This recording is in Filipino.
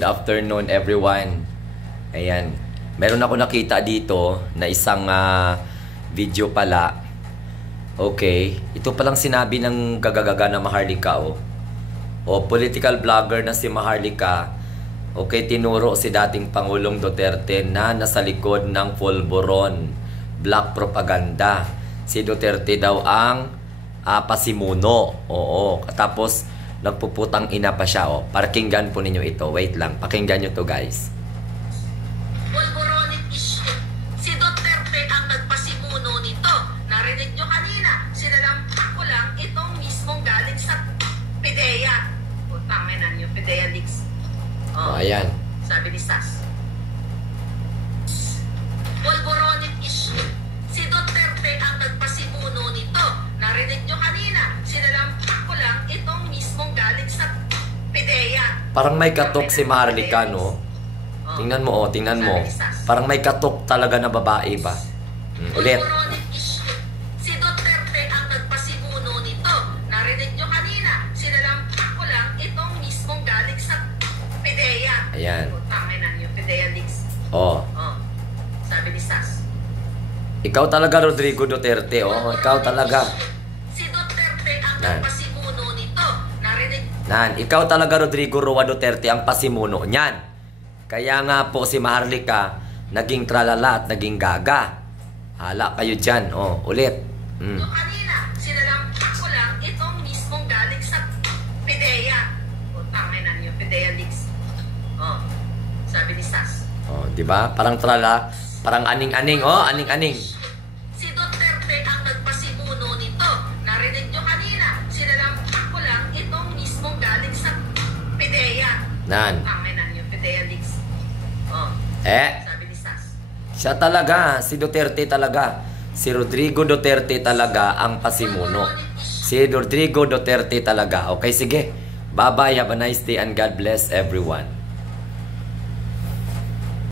Good afternoon everyone. Ayan. Meron ako nakita dito na isang video pala. Okay. Ito palang sinabi ng gagagaga na Maharlika o political vlogger na si Maharlika. Okay, tinuro si dating Pangulong Duterte na nasa likod ng Polvoron black propaganda. Si Duterte daw ang pasimuno. Oo. Tapos nagpuputang ina pa siya. Pakinggan po ninyo ito. Wait lang. Pakinggan nyo to guys. Polvoronic issue. Si Duterte ang nagpasimuno nito. Narinig nyo kanina. Sinalampak ko lang itong mismong galing sa PIDEA. Putangin nyo. PIDEA leaks. Ayan. Sabi ni Sas. Polvoronic issue. Si Duterte ang nagpasimuno nito. Narinig nyo kanina. Sinalampak ko lang itong mismong galing sa PIDEA. Parang may katok si Maharlika, no? Tingnan mo, tingnan mo. Parang may katok talaga na babae ba? Ulit. Polvoronic issue. Si Duterte ang nagpasimuno nito. Narinig nyo kanina. Sinalampak ko lang itong mismong galing sa PIDEA. Ayan. Putangin nyo. PIDEA leaks. Sabi ni Sas. Ikaw talaga, Rodrigo Duterte, Ikaw talaga. Si Duterte ang nagpasimuno nito. Narinig. Ikaw talaga, Rodrigo Roa Duterte, ang pasimuno niyan. Kaya nga po si Maharlika naging tralala at naging gaga. Hala kayo dyan. Ulit. Kanina, sinalampak ko lang itong mismong galing sa PIDEA. Putangin nyo. PIDEA leaks. Sabi ni Sas. Diba? Parang tralala. Parang aning-aning. Aning-aning. Si Duterte ang nagpasimuno nito. Narinig nyo kanina. Sinalampak ko lang itong mismong galing sa PIDEA. Putangin nyo. PIDEA leaks. Sabi ni Sas. Siya talaga. Si Duterte talaga. Si Rodrigo Duterte talaga ang pasimuno. Si Rodrigo Duterte talaga. Okay, sige. Bye-bye. Have a nice day and God bless everyone.